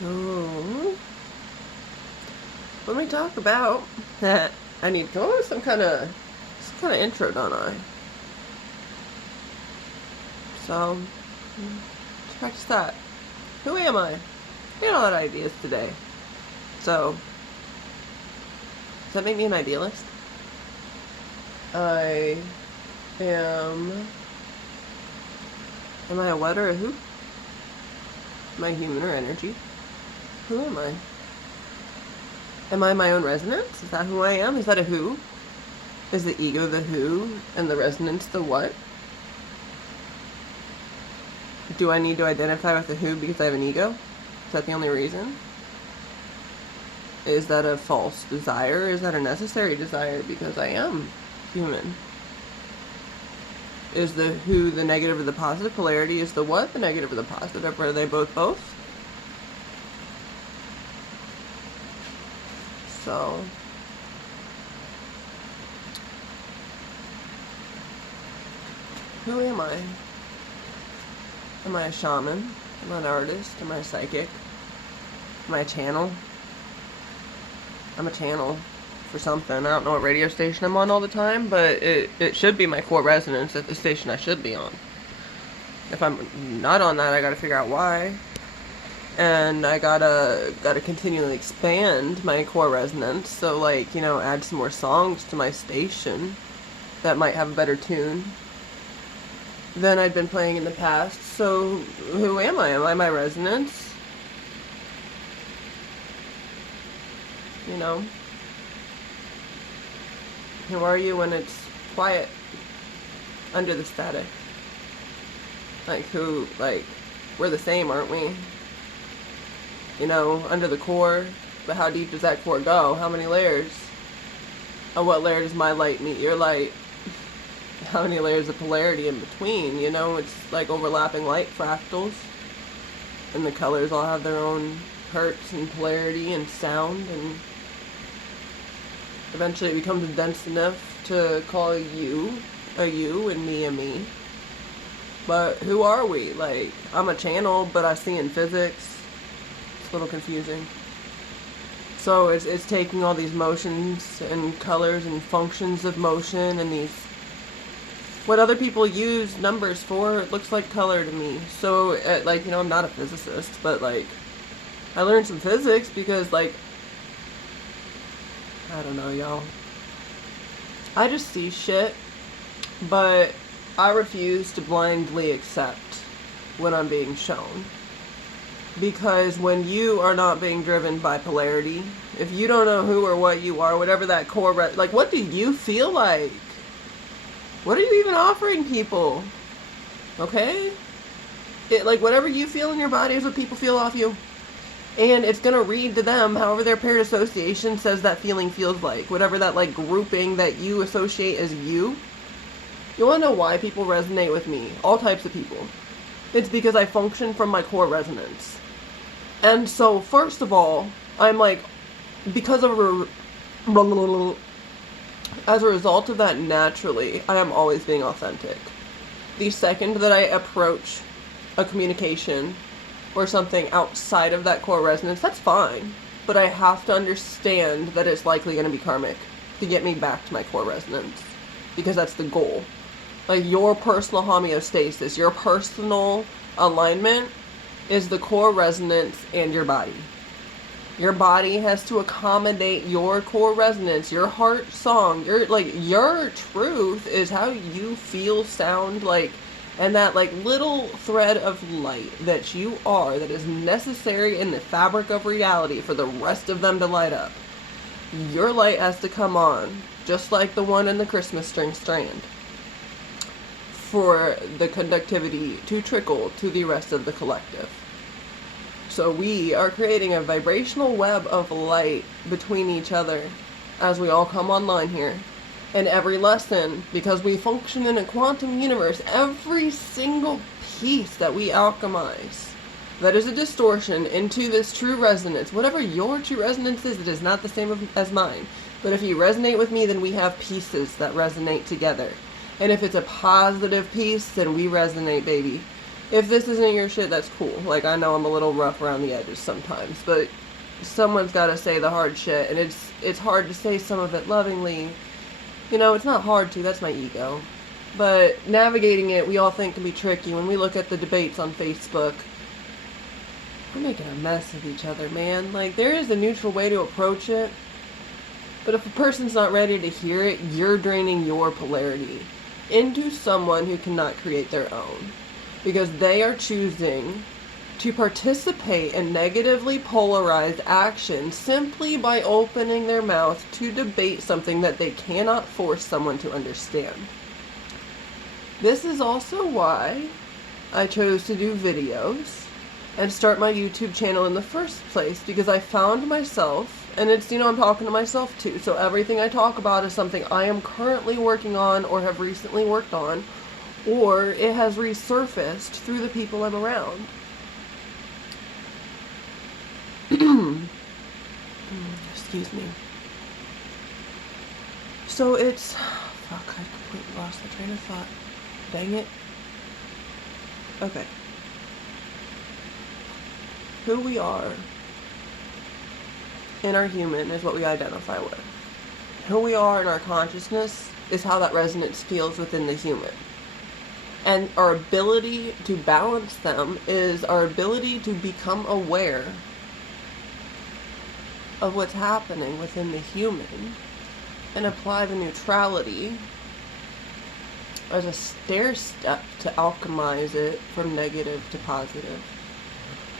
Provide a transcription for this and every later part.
So, when we talk about that, I need to go with some kind of intro, don't I? So, let's practice that. Who am I? I got a lot of ideas today. So, does that make me an idealist? I am I a what or a who? Am I human or energy? Who am I? Am I my own resonance? Is that who I am? Is that a who? Is the ego the who and the resonance the what? Do I need to identify with the who because I have an ego? Is that the only reason? Is that a false desire? Is that a necessary desire because I am human? Is the who the negative or the positive polarity? Is the what the negative or the positive? Or are they both? So, who am I? Am I a shaman? Am I an artist? Am I a psychic? Am I a channel? I'm a channel for something. I don't know what radio station I'm on all the time, but it should be my core resonance at the station I should be on. If I'm not on that, I gotta figure out why. And I gotta continually expand my core resonance. So, like, you know, add some more songs to my station that might have a better tune than I'd been playing in the past. So, who am I? Am I my resonance? You know? Who are you when it's quiet under the static? Like, we're the same, aren't we? You know, under the core, but how deep does that core go? How many layers? On what layer does my light meet your light? How many layers of polarity in between? You know, it's like overlapping light fractals. And the colors all have their own hertz and polarity and sound, and eventually it becomes dense enough to call you a you and me a me. But who are we? Like, I'm a channel, but I see in physics. It's a little confusing. So it's taking all these motions and colors and functions of motion and these, what other people use numbers for, it looks like color to me. So, like, you know, I'm not a physicist, but, like, I learned some physics because, like, I don't know, y'all. I just see shit, but I refuse to blindly accept what I'm being shown. Because when you are not being driven by polarity, if you don't know who or what you are, whatever that core, like, what do you feel like? What are you even offering people? Okay? Like, whatever you feel in your body is what people feel off you. And it's gonna read to them however their paired association says that feeling feels like. Whatever that, like, grouping that you associate as you. You wanna know why people resonate with me? All types of people. It's because I function from my core resonance. And so, first of all, I'm like, because of as a result of that, naturally, I am always being authentic. The second that I approach a communication or something outside of that core resonance, that's fine. But I have to understand that it's likely going to be karmic to get me back to my core resonance. Because that's the goal. Like, your personal homeostasis, your personal alignment is the core resonance and your body. Your body has to accommodate your core resonance, your heart song, your truth is how you feel, sound, like, and that, like, little thread of light that you are, that is necessary in the fabric of reality for the rest of them to light up. Your light has to come on, just like the one in the Christmas string strand, for the conductivity to trickle to the rest of the collective. So we are creating a vibrational web of light between each other as we all come online here. And every lesson, because we function in a quantum universe, every single piece that we alchemize that is a distortion into this true resonance, whatever your true resonance is, it is not the same as mine. But if you resonate with me, then we have pieces that resonate together. And if it's a positive piece, then we resonate, baby. If this isn't your shit, that's cool. Like, I know I'm a little rough around the edges sometimes, but someone's got to say the hard shit, and it's hard to say some of it lovingly. You know, it's not hard to, that's my ego. But navigating it, we all think can be tricky. When we look at the debates on Facebook, we're making a mess of each other, man. Like, there is a neutral way to approach it, but if a person's not ready to hear it, you're draining your polarity into someone who cannot create their own. Because they are choosing to participate in negatively polarized action simply by opening their mouth to debate something that they cannot force someone to understand. This is also why I chose to do videos and start my YouTube channel in the first place, because I found myself, and it's, you know, I'm talking to myself too, so everything I talk about is something I am currently working on or have recently worked on, or it has resurfaced through the people I'm around. Excuse me. So it's... Fuck, I completely lost the train of thought. Dang it. Okay. Who we are in our human is what we identify with. Who we are in our consciousness is how that resonance feels within the human. And our ability to balance them is our ability to become aware of what's happening within the human and apply the neutrality as a stair step to alchemize it from negative to positive.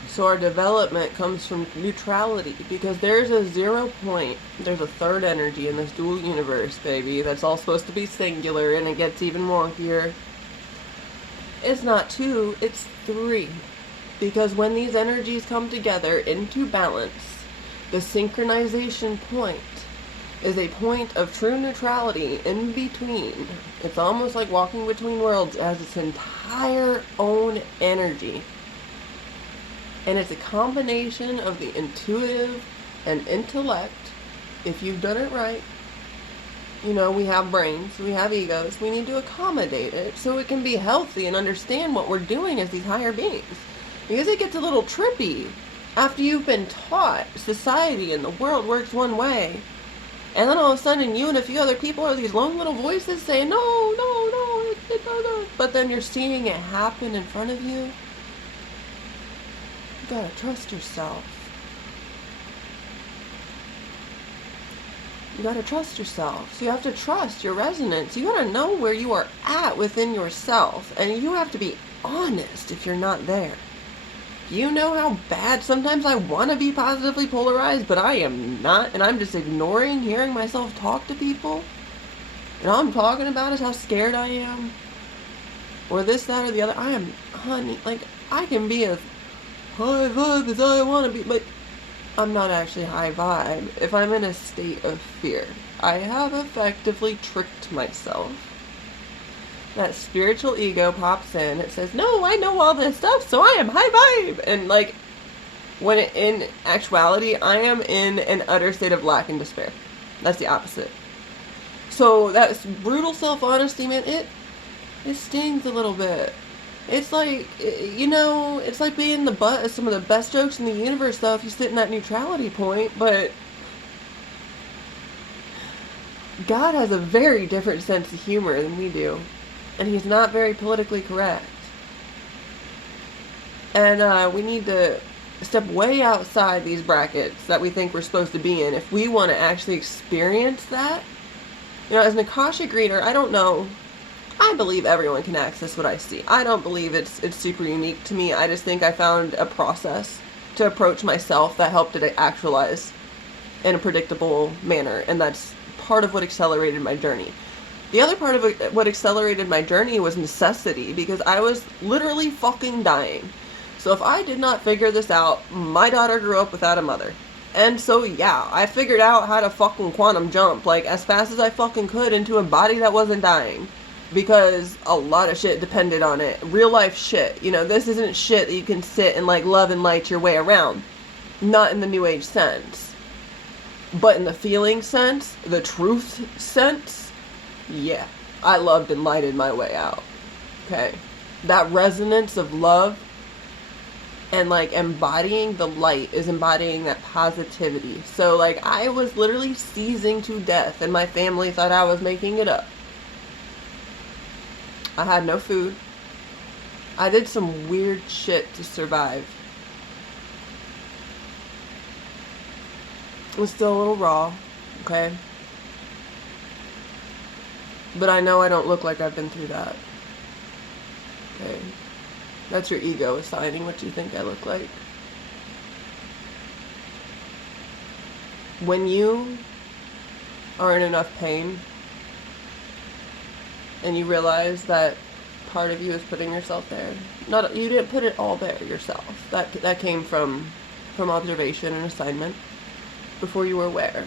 So our development comes from neutrality, because there's a 0 point, there's a third energy in this dual universe, baby, that's all supposed to be singular, and it gets even more here. It's not 2, it's 3. Because when these energies come together into balance, the synchronization point is a point of true neutrality in between. It's almost like walking between worlds. It has its entire own energy. And it's a combination of the intuitive and intellect. If you've done it right, you know, we have brains, we have egos, we need to accommodate it so it can be healthy and understand what we're doing as these higher beings. Because it gets a little trippy after you've been taught society and the world works one way, and then all of a sudden you and a few other people are these lone little voices saying, no, it doesn't. But then you're seeing it happen in front of you. You gotta trust yourself. You gotta trust yourself. So you have to trust your resonance. You gotta know where you are at within yourself. And you have to be honest if you're not there. You know how bad sometimes I want to be positively polarized, but I am not, and I'm just ignoring hearing myself talk to people. And all I'm talking about is how scared I am. Or this, that, or the other. I am, honey, like, I can be as high vibe as I want to be, but I'm not actually high vibe if I'm in a state of fear. I have effectively tricked myself. That spiritual ego pops in. It says, no, I know all this stuff, so I am high vibe. And like, when in actuality, I am in an utter state of lack and despair. That's the opposite. So that brutal self-honesty, man, it stings a little bit. It's like, you know, it's like being the butt of some of the best jokes in the universe, though, if you sit in that neutrality point, but God has a very different sense of humor than we do. And he's not very politically correct. And we need to step way outside these brackets that we think we're supposed to be in if we want to actually experience that. You know, as an Akashic reader, I don't know. I believe everyone can access what I see. I don't believe it's super unique to me. I just think I found a process to approach myself that helped it actualize in a predictable manner. And that's part of what accelerated my journey. The other part of it, what accelerated my journey was necessity, because I was literally fucking dying. So if I did not figure this out, my daughter grew up without a mother. And so yeah, I figured out how to fucking quantum jump, like, as fast as I fucking could into a body that wasn't dying. Because a lot of shit depended on it. Real life shit. You know, this isn't shit that you can sit and, like, love and light your way around. Not in the New Age sense. But in the feeling sense, the truth sense, yeah, I loved and lighted my way out. Okay. That resonance of love and like embodying the light is embodying that positivity. So like I was literally seizing to death and my family thought I was making it up. I had no food. I did some weird shit to survive. It was still a little raw, okay? But I know I don't look like I've been through that. Okay? That's your ego assigning what you think I look like. When you are in enough pain and you realize that part of you is putting yourself there. You didn't put it all there yourself. That came from observation and assignment before you were aware.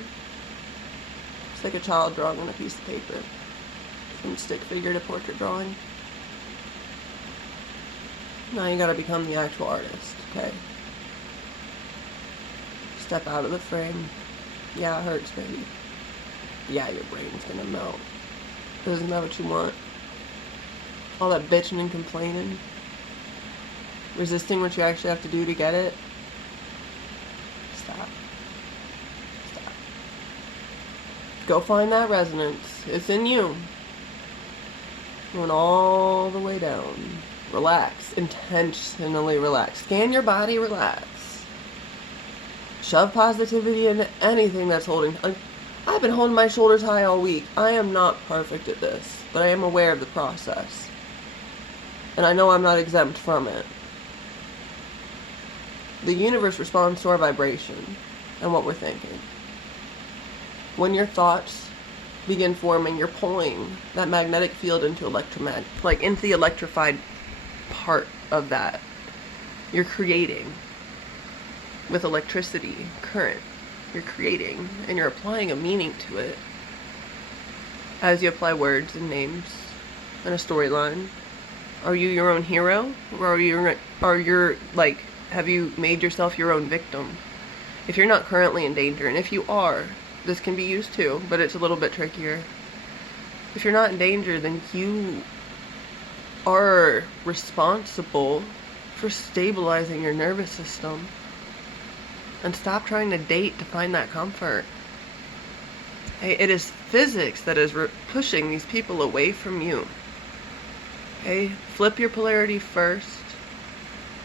It's like a child drawing on a piece of paper. From stick figure to portrait drawing. Now you gotta become the actual artist, okay? Step out of the frame. Yeah, it hurts, baby. Yeah, your brain's gonna melt. Isn't that what you want? All that bitching and complaining. Resisting what you actually have to do to get it. Stop. Stop. Go find that resonance. It's in you. Going all the way down. Relax. Intentionally relax. Scan your body, relax. Shove positivity into anything that's holding. I've been holding my shoulders high all week. I am not perfect at this, but I am aware of the process. And I know I'm not exempt from it. The universe responds to our vibration and what we're thinking. When your thoughts begin forming, you're pulling that magnetic field into into the electrified part of that. You're creating with electricity, current. You're creating and you're applying a meaning to it as you apply words and names and a storyline. Are you your own hero? Or have you made yourself your own victim? If you're not currently in danger, and if you are, this can be used too, but it's a little bit trickier. If you're not in danger, then you are responsible for stabilizing your nervous system. And stop trying to date to find that comfort. Hey, it is physics that is pushing these people away from you. Okay, flip your polarity first.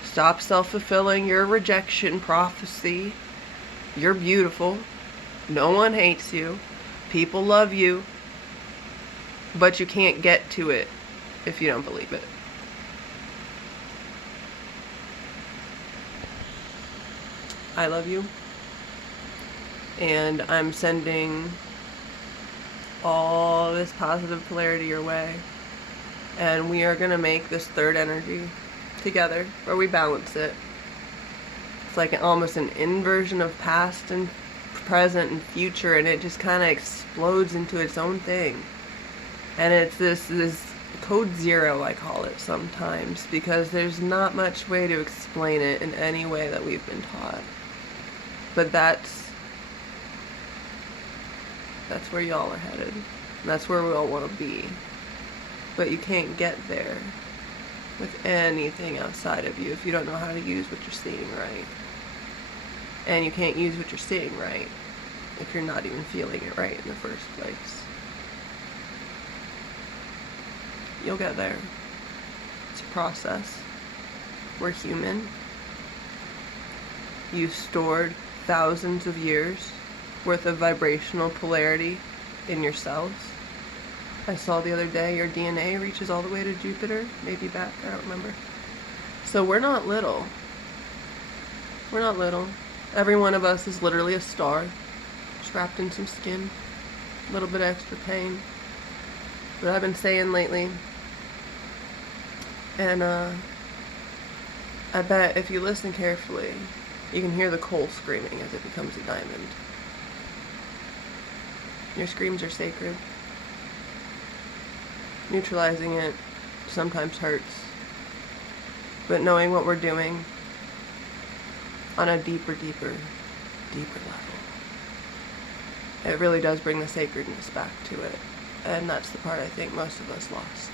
Stop self-fulfilling your rejection prophecy. You're beautiful. No one hates you. People love you. But you can't get to it if you don't believe it. I love you. And I'm sending all this positive polarity your way. And we are going to make this third energy together, where we balance it. It's like almost an inversion of past and present and future, and it just kind of explodes into its own thing. And it's this code zero, I call it sometimes, because there's not much way to explain it in any way that we've been taught. But that's where y'all are headed. And that's where we all want to be. But you can't get there with anything outside of you if you don't know how to use what you're seeing right. And you can't use what you're seeing right if you're not even feeling it right in the first place. You'll get there. It's a process. We're human. You stored thousands of years worth of vibrational polarity in your cells. I saw the other day your DNA reaches all the way to Jupiter, maybe back, I don't remember. So we're not little. We're not little. Every one of us is literally a star, trapped in some skin, a little bit extra pain. But I've been saying lately, and I bet if you listen carefully, you can hear the coal screaming as it becomes a diamond. Your screams are sacred. Neutralizing it sometimes hurts. But knowing what we're doing on a deeper level, it really does bring the sacredness back to it. And that's the part I think most of us lost.